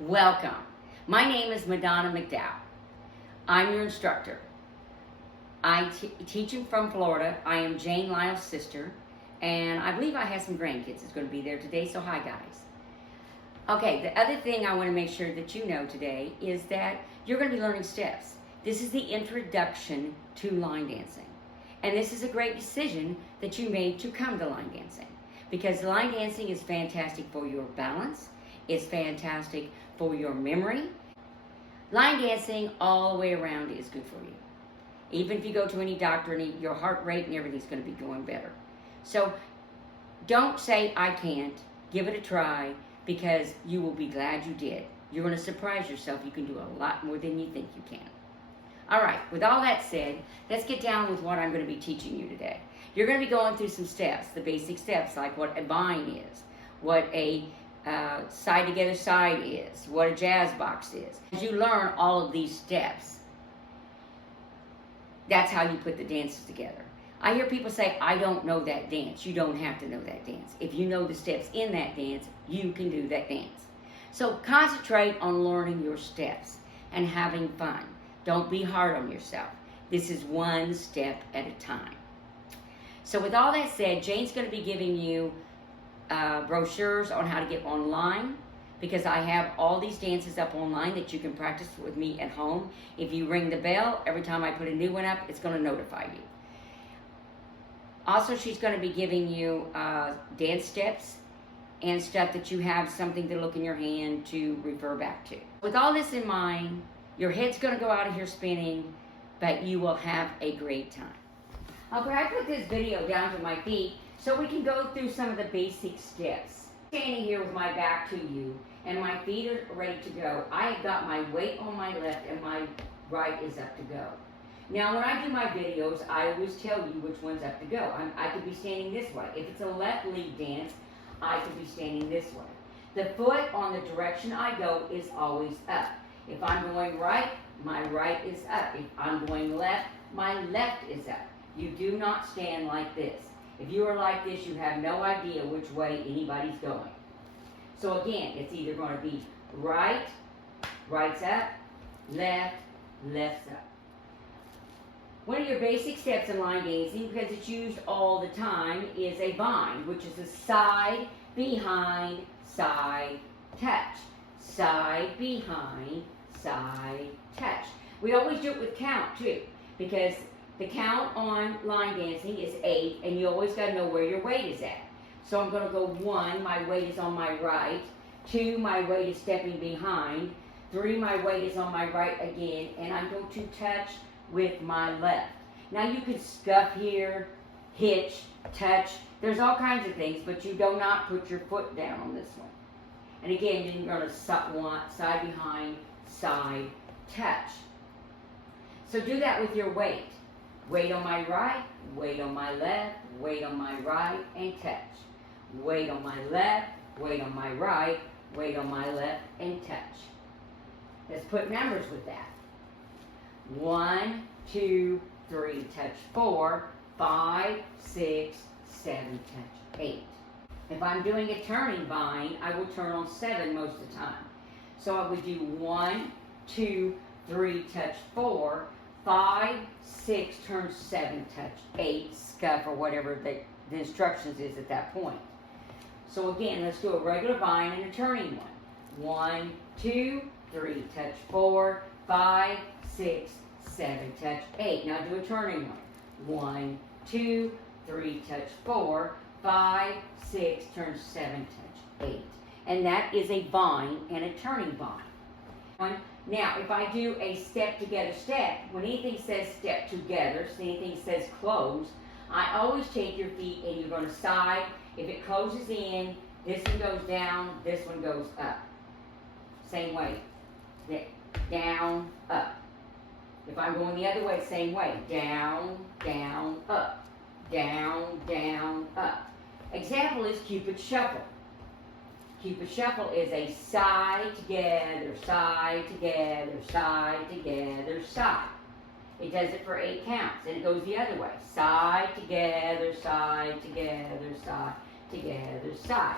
Welcome. My name is Madonna McDowell. I'm your instructor. I teach from Florida. I am Jane Lyle's sister, and I believe I have some grandkids that's going to be there today, so hi guys. Okay, the other thing I want to make sure that you know today is that you're going to be learning steps. This is the introduction to line dancing, and this is a great decision that you made to come to line dancing, because line dancing is fantastic for your balance. It's fantastic for your memory. Line dancing all the way around is good for you. Even if you go to any doctor and your heart rate and everything's going to be going better. So don't say I can't. Give it a try, because you will be glad you did. You're going to surprise yourself. You can do a lot more than you think you can. All right, with all that said, let's get down with what I'm going to be teaching you today. You're going to be going through some steps, the basic steps, like what a vine is, what a side together side is, what a jazz box is. As you learn all of these steps, that's how you put the dances together. I hear people say, I don't know that dance. You don't have to know that dance. If you know the steps in that dance, you can do that dance. So concentrate on learning your steps and having fun. Don't be hard on yourself. This is one step at a time. So with all that said, Jane's going to be giving you brochures on how to get online, because I have all these dances up online that you can practice with me at home. If you ring the bell, every time I put a new one up, it's going to notify you. Also, she's going to be giving you dance steps and stuff that you have something to look in your hand to refer back to. With all this in mind, your head's going to go out of here spinning, but you will have a great time. Okay, I put this video down to my feet so we can go through some of the basic steps. Standing here with my back to you and my feet are ready to go. I have got my weight on my left and my right is up to go. Now when I do my videos, I always tell you which one's up to go. I could be standing this way. If it's a left lead dance, I could be standing this way. The foot on the direction I go is always up. If I'm going right, my right is up. If I'm going left, my left is up. You do not stand like this. If you are like this, you have no idea which way anybody's going. So again, it's either going to be right, right's up, left, left's up. One of your basic steps in line dancing, because it's used all the time, is a vine, which is a side, behind, side, touch. Side, behind, side, touch. We always do it with count too, because the count on line dancing is 8, and you always got to know where your weight is at. So I'm going to go 1, my weight is on my right. 2, my weight is stepping behind. 3, my weight is on my right again, and I'm going to touch with my left. Now you can scuff here, hitch, touch. There's all kinds of things, but you do not put your foot down on this one. And again, then you're going to side behind, side, touch. So do that with your weight. Weight on my right, weight on my left, weight on my right, and touch. Weight on my left, weight on my right, weight on my left, and touch. Let's put numbers with that. 1, 2, 3, touch 4, 5, 6, 7, touch 8. If I'm doing a turning vine, I will turn on 7 most of the time. So I would do 1, 2, 3, touch 4, 5, 6, turn 7, touch 8, scuff, or whatever the instructions is at that point. So again, let's do a regular vine and a turning one. 1, 2, 3, touch 4, 5, 6, 7, touch 8. Now do a turning one. 1, 2, 3, touch 4, 5, 6, turn 7, touch 8. And that is a vine and a turning vine. Now, if I do a step together step, when anything says step together, so anything says close, I always take your feet and you're going to side. If it closes in, this one goes down, this one goes up. Same way. Down, up. If I'm going the other way, same way. Down, down, up. Down, down, up. Example is Cupid Shuffle. Cupid Shuffle is a side together, side together, side together, side. It does it for 8 counts, and it goes the other way. Side together, side together, side together, side.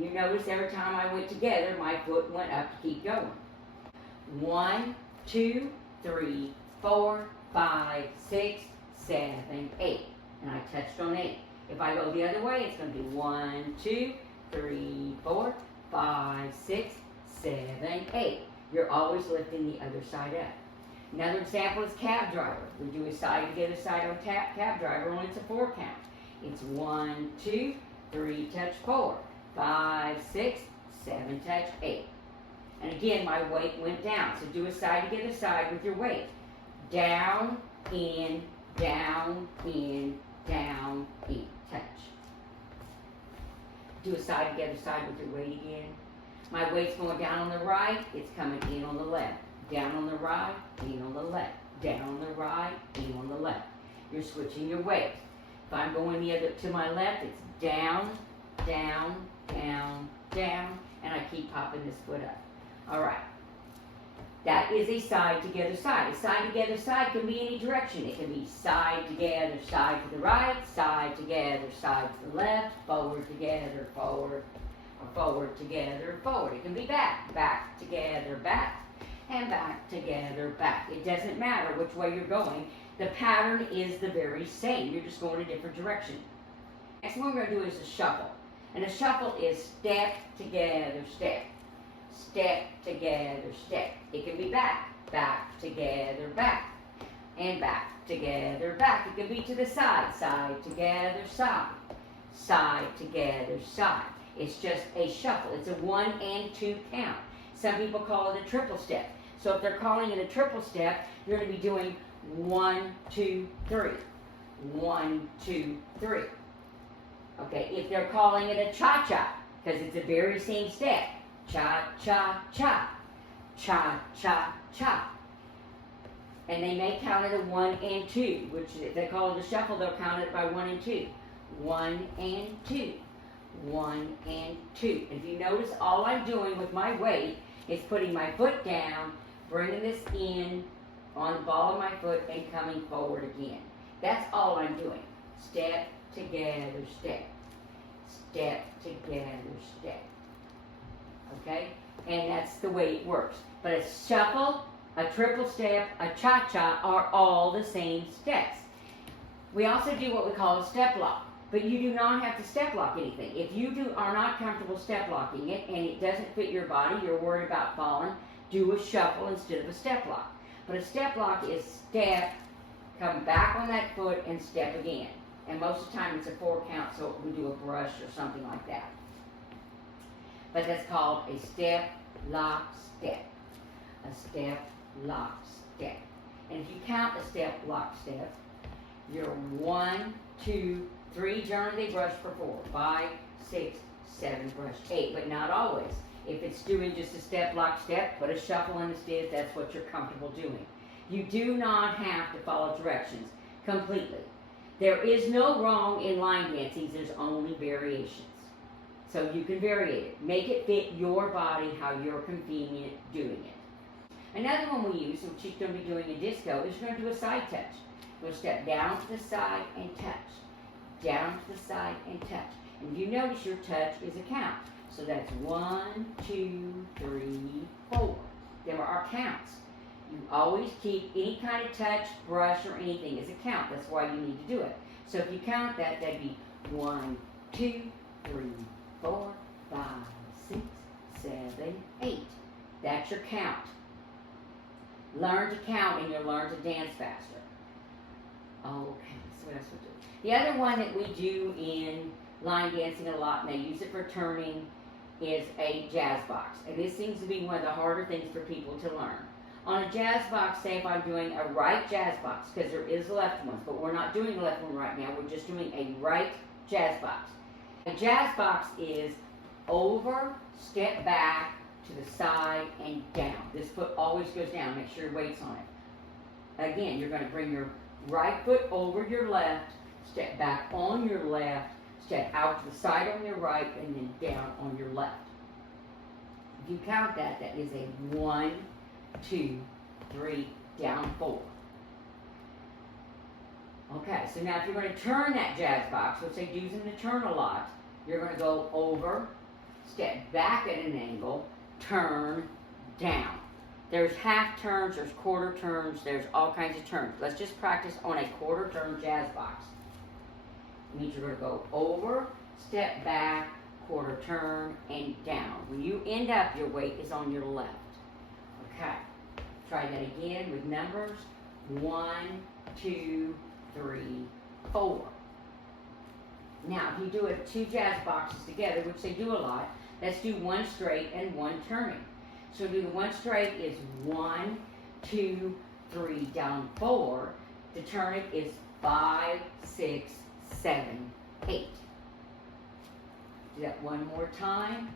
You notice every time I went together, my foot went up to keep going. 1, 2, 3, 4, 5, 6, 7, 8. And I touched on 8. If I go the other way, it's going to be 1, 2, 3, 4, 5, 6, 7, 8. You're always lifting the other side up. Another example is cab driver. We do a side together side on cab driver, only it's a 4 count. It's 1, 2, 3, touch 4, 5, 6, 7, touch 8. And again, my weight went down. So do a side together side with your weight. Down, in, down, in, down, in, touch. Do a side together side with your weight again. My weight's going down on the right, it's coming in on the left. Down on the right, in on the left. Down on the right, in on the left. You're switching your weight. If I'm going the other to my left, it's down, down, down, down, and I keep popping this foot up. All right. That is a side together side. A side together side can be any direction. It can be side together, side to the right, side together, side to the left, forward together, forward, or forward together, forward. It can be back, back together, back, and back together, back. It doesn't matter which way you're going. The pattern is the very same. You're just going a different direction. Next one we're going to do is a shuffle. And a shuffle is step together, step. Step together, step. It can be back, back together, back, and back together, back. It can be to the side, side together, side, side together, side. It's just a shuffle. It's a 1 and 2 count. Some people call it a triple step. So if they're calling it a triple step, you're going to be doing 1, 2, 3. 1, 2, 3. Okay, if they're calling it a cha-cha, because it's the very same step. Cha-cha-cha. Cha-cha-cha. And they may count it a 1 and 2, which if they call it a shuffle, they'll count it by 1 and 2. 1 and 2. 1 and 2. If you notice, all I'm doing with my weight is putting my foot down, bringing this in on the ball of my foot, and coming forward again. That's all I'm doing. Step together, step. Step together, step. Okay? And that's the way it works. But a shuffle, a triple step, a cha-cha are all the same steps. We also do what we call a step lock. But you do not have to step lock anything. If you are not comfortable step locking it and it doesn't fit your body, you're worried about falling, do a shuffle instead of a step lock. But a step lock is step, come back on that foot, and step again. And most of the time it's a 4 count, so we do a brush or something like that. But that's called a step, lock, step. A step, lock, step. And if you count a step, lock, step, you're 1, 2, 3, generally they brush for 4, 5, 6, 7, brush 8, but not always. If it's doing just a step, lock, step, put a shuffle in instead if that's what you're comfortable doing. You do not have to follow directions completely. There is no wrong in line dancing, there's only variations. So you can vary it. Make it fit your body how you're convenient doing it. Another one we use, which you're going to be doing in disco, is you're going to do a side touch. We'll step down to the side and touch. Down to the side and touch. And you notice your touch is a count. So that's 1, 2, 3, 4. There are our counts. You always keep any kind of touch, brush, or anything as a count. That's why you need to do it. So if you count that, that'd be 1, 2, 3, 4, 5, 6, 7, 8. That's your count. Learn to count and you'll learn to dance faster. Okay, so what else we do? The other one that we do in line dancing a lot, and they use it for turning, is a jazz box. And this seems to be one of the harder things for people to learn. On a jazz box, say if I'm doing a right jazz box, because there is left ones, but we're not doing a left one right now, we're just doing a right jazz box. A jazz box is over, step back, to the side, and down. This foot always goes down. Make sure your weight's on it. Again, you're going to bring your right foot over your left, step back on your left, step out to the side on your right, and then down on your left. If you count that, that is a 1, 2, 3, down, 4. Okay, so now if you're going to turn that jazz box, which they use them to turn a lot, you're going to go over, step back at an angle, turn, down. There's half turns, there's quarter turns, there's all kinds of turns. Let's just practice on a quarter turn jazz box. It means you're going to go over, step back, quarter turn, and down. When you end up, your weight is on your left. Okay. Try that again with numbers. 1, 2, 3, 4. Now, if you do it 2 jazz boxes together, which they do a lot, let's do 1 straight and 1 turning. So do the 1 straight is 1, 2, 3, down 4. To turn it is 5, 6, 7, 8. Do that one more time.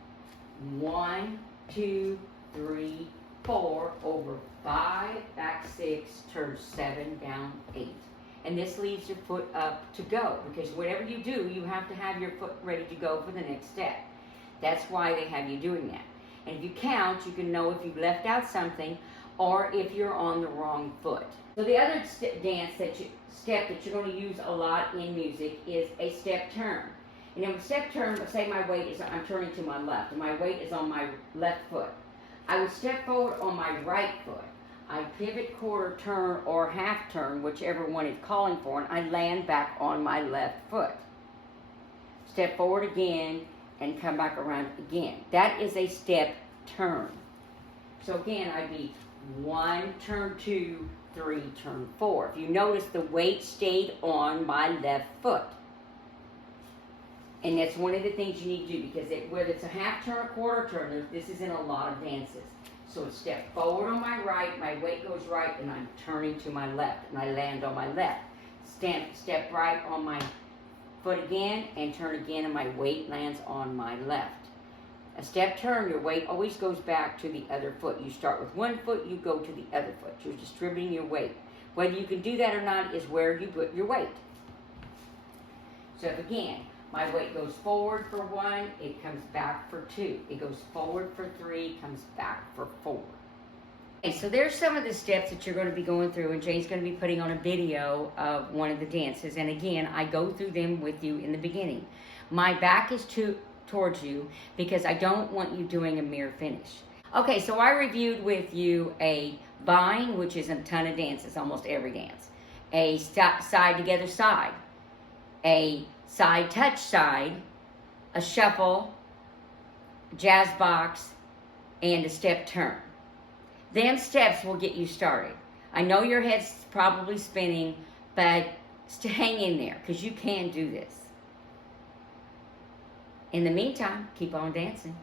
1, 2, 3, 4, over 5, back 6, turn 7, down 8. And this leaves your foot up to go, because whatever you do, you have to have your foot ready to go for the next step. That's why they have you doing that. And if you count, you can know if you've left out something or if you're on the wrong foot. So the other step that you're going to use a lot in music is a step turn. And in a step turn, say my weight is, I'm turning to my left, and my weight is on my left foot. I would step forward on my right foot. I pivot, quarter turn, or half turn, whichever one is calling for, and I land back on my left foot. Step forward again, and come back around again. That is a step turn. So again, I'd be 1, turn 2, 3, turn 4. If you notice, the weight stayed on my left foot. And that's one of the things you need to do, because whether it's a half turn or quarter turn, this is in a lot of dances. So step forward on my right, my weight goes right, and I'm turning to my left, and I land on my left. Step right on my foot again, and turn again, and my weight lands on my left. A step turn, your weight always goes back to the other foot. You start with one foot, you go to the other foot. You're distributing your weight. Whether you can do that or not is where you put your weight. So if again, my weight goes forward for 1, it comes back for 2. It goes forward for 3, comes back for 4. Okay, so there's some of the steps that you're going to be going through, and Jane's going to be putting on a video of one of the dances. And again, I go through them with you in the beginning. My back is towards you because I don't want you doing a mirror finish. Okay, so I reviewed with you a vine, which is a ton of dances, almost every dance. A side together side. A side touch side, a shuffle, jazz box, and a step turn. Them steps will get you started. I know your head's probably spinning, but hang in there, because you can do this. In the meantime, keep on dancing.